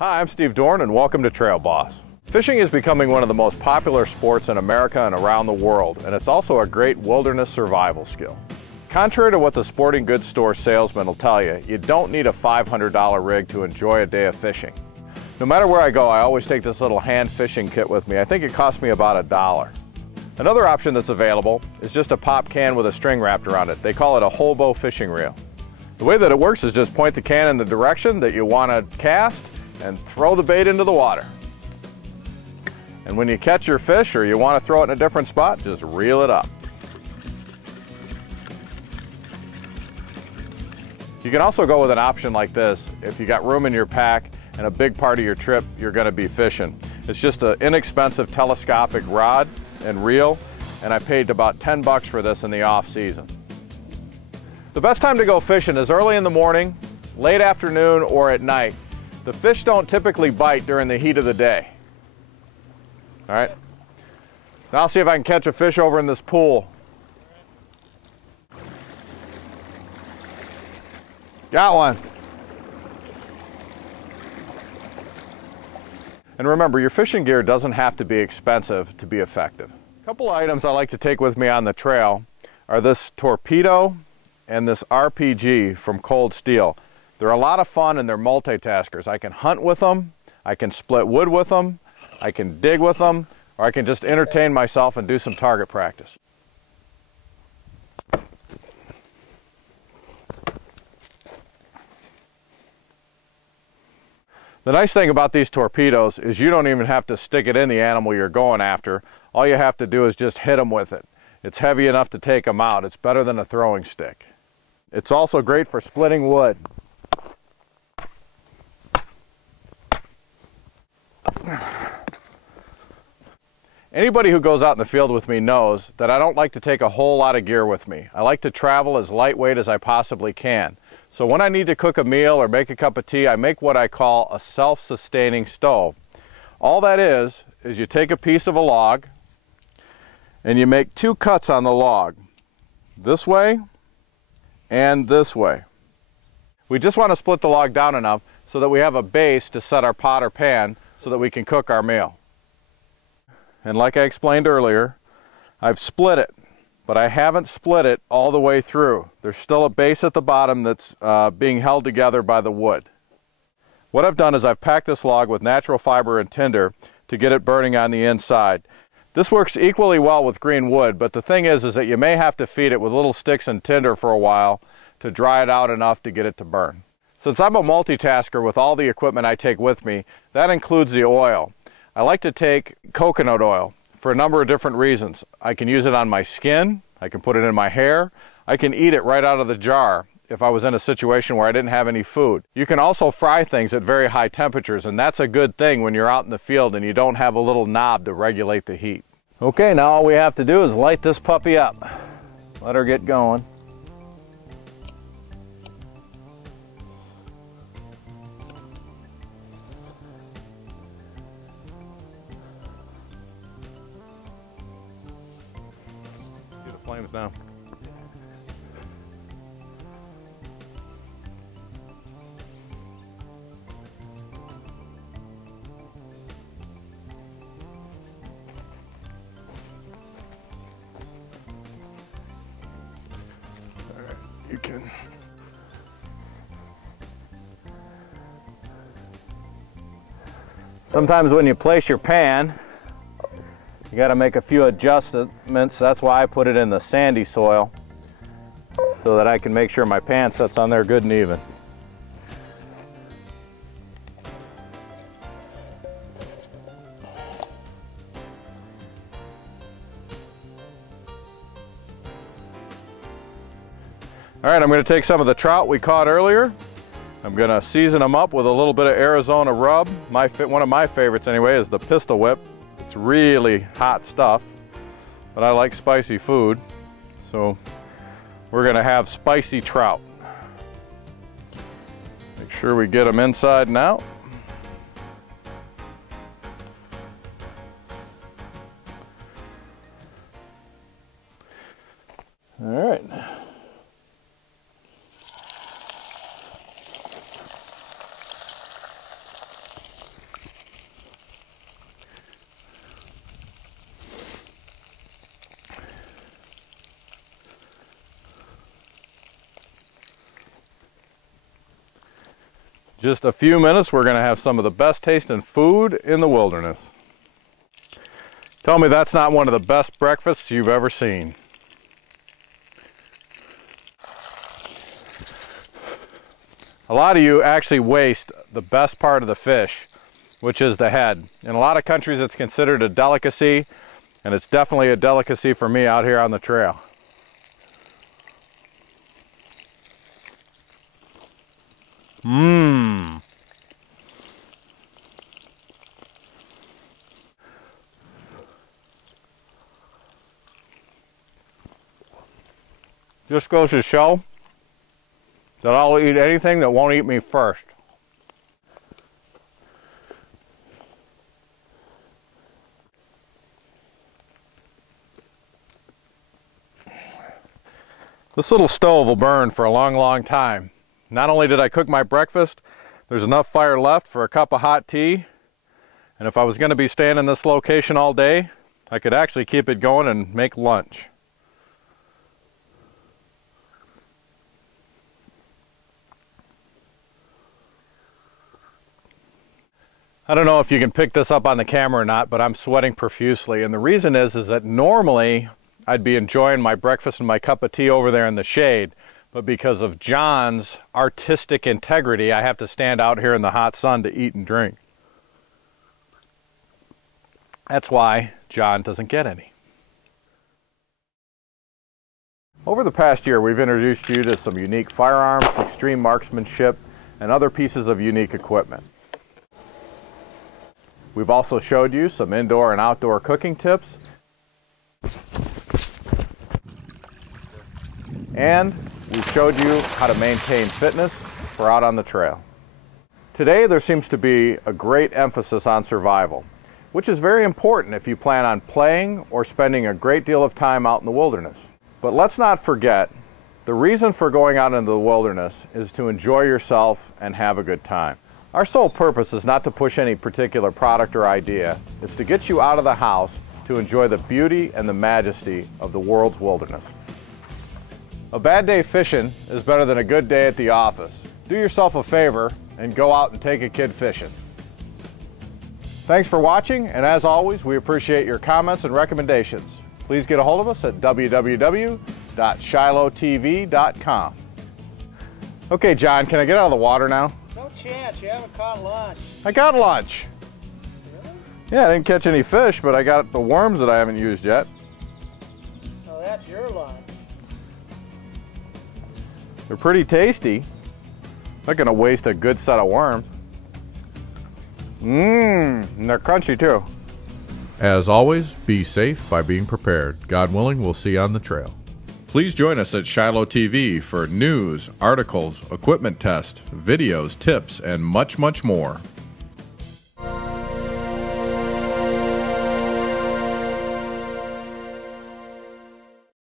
Hi, I'm Steve Doran and welcome to Trail Boss. Fishing is becoming one of the most popular sports in America and around the world, and it's also a great wilderness survival skill. Contrary to what the sporting goods store salesman will tell you, you don't need a $500 rig to enjoy a day of fishing. No matter where I go, I always take this little hand fishing kit with me. I think it costs me about $1. Another option that's available is just a pop can with a string wrapped around it. They call it a hobo fishing reel. The way that it works is just point the can in the direction that you want to cast and throw the bait into the water. And when you catch your fish or you want to throw it in a different spot, just reel it up. You can also go with an option like this if you got room in your pack and a big part of your trip you're going to be fishing. It's just an inexpensive telescopic rod and reel, and I paid about 10 bucks for this in the off season. The best time to go fishing is early in the morning, late afternoon, or at night. The fish don't typically bite during the heat of the day. All right, now I'll see if I can catch a fish over in this pool. Got one. And remember, your fishing gear doesn't have to be expensive to be effective. A couple items I like to take with me on the trail are this torpedo and this RPG from Cold Steel. They're a lot of fun and they're multitaskers. I can hunt with them, I can split wood with them, I can dig with them, or I can just entertain myself and do some target practice. The nice thing about these torpedoes is you don't even have to stick it in the animal you're going after. All you have to do is just hit them with it. It's heavy enough to take them out. It's better than a throwing stick. It's also great for splitting wood. Anybody who goes out in the field with me knows that I don't like to take a whole lot of gear with me. I like to travel as lightweight as I possibly can. So when I need to cook a meal or make a cup of tea, I make what I call a self-sustaining stove. All that is you take a piece of a log and you make two cuts on the log, this way and this way. We just want to split the log down enough so that we have a base to set our pot or pan so that we can cook our meal. And like I explained earlier, I've split it, but I haven't split it all the way through. There's still a base at the bottom that's being held together by the wood. What I've done is I've packed this log with natural fiber and tinder to get it burning on the inside. This works equally well with green wood, but the thing is that you may have to feed it with little sticks and tinder for a while to dry it out enough to get it to burn. Since I'm a multitasker with all the equipment I take with me, that includes the oil. I like to take coconut oil for a number of different reasons. I can use it on my skin, I can put it in my hair, I can eat it right out of the jar if I was in a situation where I didn't have any food. You can also fry things at very high temperatures, and that's a good thing when you're out in the field and you don't have a little knob to regulate the heat. Okay, now all we have to do is light this puppy up. Let her get going. Get the flames down. You can. Sometimes when you place your pan, you got to make a few adjustments. That's why I put it in the sandy soil so that I can make sure my pan sits on there good and even. All right, I'm going to take some of the trout we caught earlier. I'm going to season them up with a little bit of Arizona rub. One of my favorites anyway is the Pistol Whip. It's really hot stuff, but I like spicy food. So we're going to have spicy trout. Make sure we get them inside and out. All right. Just a few minutes, we're going to have some of the best tasting food in the wilderness. Tell me that's not one of the best breakfasts you've ever seen. A lot of you actually waste the best part of the fish, which is the head. In a lot of countries it's considered a delicacy, and it's definitely a delicacy for me out here on the trail. Mmm. Just goes to show that I'll eat anything that won't eat me first. This little stove will burn for a long, long time. Not only did I cook my breakfast, there's enough fire left for a cup of hot tea. And if I was going to be staying in this location all day, I could actually keep it going and make lunch. I don't know if you can pick this up on the camera or not, but I'm sweating profusely. And the reason is that normally I'd be enjoying my breakfast and my cup of tea over there in the shade. But because of John's artistic integrity, I have to stand out here in the hot sun to eat and drink. That's why John doesn't get any. Over the past year, we've introduced you to some unique firearms, extreme marksmanship, and other pieces of unique equipment. We've also showed you some indoor and outdoor cooking tips. And we've showed you how to maintain fitness for out on the trail. Today there seems to be a great emphasis on survival, which is very important if you plan on playing or spending a great deal of time out in the wilderness. But let's not forget, the reason for going out into the wilderness is to enjoy yourself and have a good time. Our sole purpose is not to push any particular product or idea. It's to get you out of the house to enjoy the beauty and the majesty of the world's wilderness. A bad day fishing is better than a good day at the office. Do yourself a favor and go out and take a kid fishing. Thanks for watching, and as always, we appreciate your comments and recommendations. Please get a hold of us at www.shilotv.com. Okay, John, can I get out of the water now? No chance, you haven't caught lunch. I got lunch. Really? Yeah, I didn't catch any fish, but I got the worms that I haven't used yet. Oh, that's your lunch. They're pretty tasty. Not gonna waste a good set of worms. And they're crunchy too. As always, be safe by being prepared. God willing, we'll see you on the trail. Please join us at Shiloh TV for news, articles, equipment tests, videos, tips, and much, much more.